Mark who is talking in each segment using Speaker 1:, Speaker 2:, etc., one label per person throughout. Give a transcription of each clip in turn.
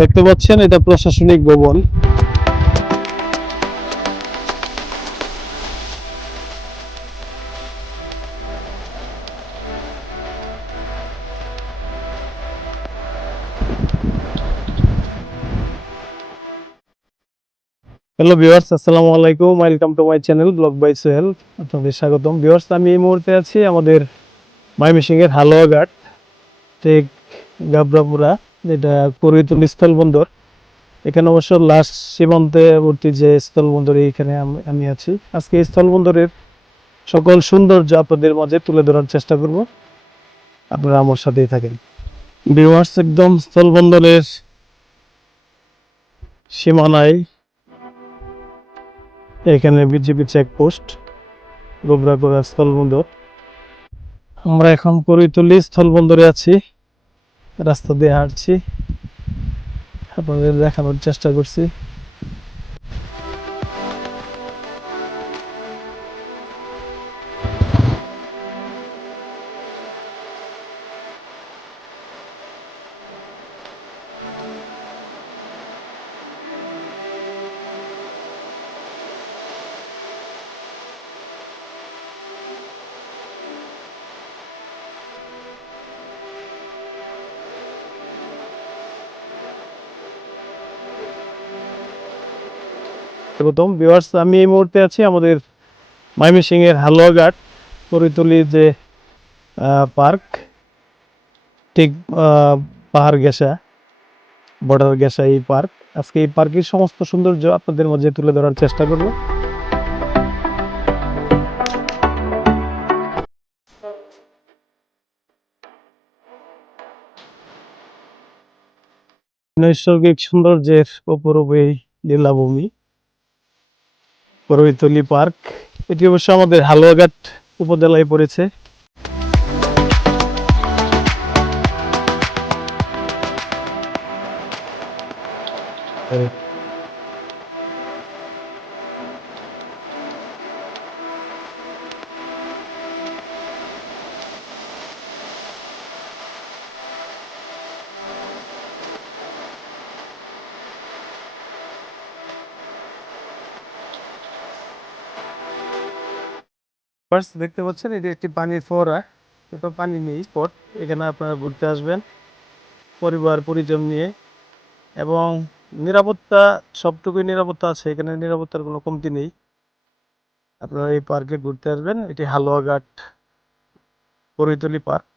Speaker 1: দেখতে পাচ্ছেন, এটা প্রশাসনিক ভবন। হ্যালো ভিউয়ার্স আসসালামু আলাইকুম। Welcome to my channel vlog by Sohel আপনাদের স্বাগতম। ভিউয়ার্স আমি এই মুহূর্তে আছি আমাদের ময়মনসিংহের হালুয়াঘাট, ঠিক গাবরাপুরা যেটা স্থল বন্দর এখানে অবশ্য লাস্ট সীমান্তবর্তী যে স্থল বন্দর এখানে আমি আছি। আজকে এই স্থল বন্দরের সকল সৌন্দর্য আপনাদের মাঝে তুলে ধরার চেষ্টা করব। আপনারা আমার সাথেই থাকেন। ভিউয়ার্স একদম স্থল বন্দরের সীমানায় এখানে বিজেপি চেকপোস্ট গোবরাগোড়া স্থলবন্দর। আমরা এখন করিতলি স্থলবন্দরে আছি। রাস্তা দিয়ে হাঁটছি। আপনাদের দেখানোর চেষ্টা করছি। প্রথম ভিউয়ার্স আমি এই মুহূর্তে আছি আমাদের ময়মনসিংহের হালুয়াঘাট করিতলি যে পার্ক ঠিক পাহাড় গেসা বর্ডার গেসা এই পার্ক আজকে এই পার্কের সমস্ত সৌন্দর্য আপনাদের মাঝে তুলে ধরার চেষ্টা করব। নৈসর্গিক সৌন্দর্যের অপরূপ এই লীলাভূমি। করৈতলি পার্ক। এটি অবশ্য আমাদের হালুয়াঘাট উপজেলায় পড়েছে। ফার্স্ট দেখতে পাচ্ছেন, এটি একটি পানির ফোয়ারা এটা পানি নেই স্পট এখানে আপনারা ঘুরতে আসবেন পরিবার, পরিজন নিয়ে। এবং নিরাপত্তা, সবটুকুই নিরাপত্তা আছে। এখানে নিরাপত্তার কোনো কমতি নেই। আপনারা এই পার্কে ঘুরতে আসবেন। এটি Haluaghat Poritoli park.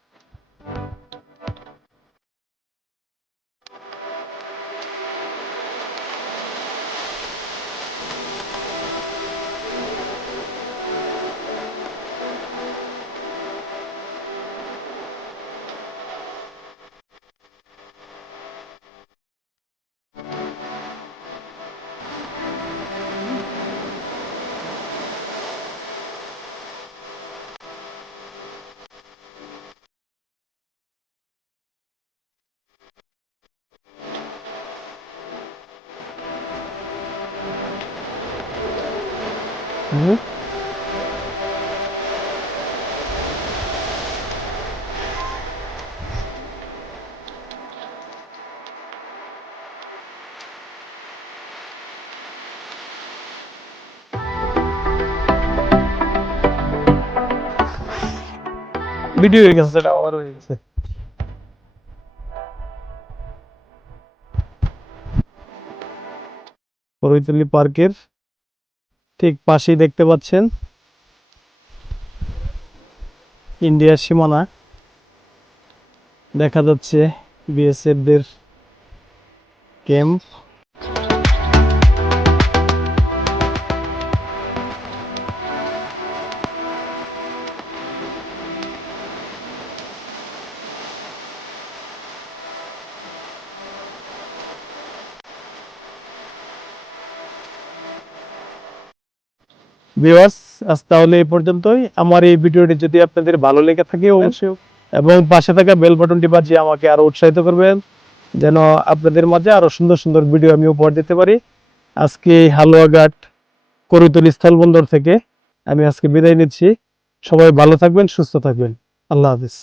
Speaker 1: হুম ভিডিও হয়ে গেছে সেটা আবার হয়ে গেছে করৈতলি পার্কের ঠিক পাশেই দেখতে পাচ্ছেন ইন্ডিয়ার সীমানা। দেখা যাচ্ছে বিএসএফদের ক্যাম্প। ভিউয়ার্স, আজ তাহলে এই পর্যন্তই। আমার এই ভিডিওটি যদি আপনাদের ভালো লেগে থাকে, অবশ্যই। এবং পাশে থাকা বেল বাটনটি বাজিয়ে আমাকে আরও উৎসাহিত করবেন, যেন আপনাদের মাঝে আরও সুন্দর সুন্দর ভিডিও আমি উপহার দিতে পারি। আজকে হালুয়াঘাট হালুয়াঘাট স্থল বন্দর থেকে আমি আজকে বিদায় নিচ্ছি। সবাই ভালো থাকবেন, সুস্থ থাকবেন। আল্লাহ হাফিজ।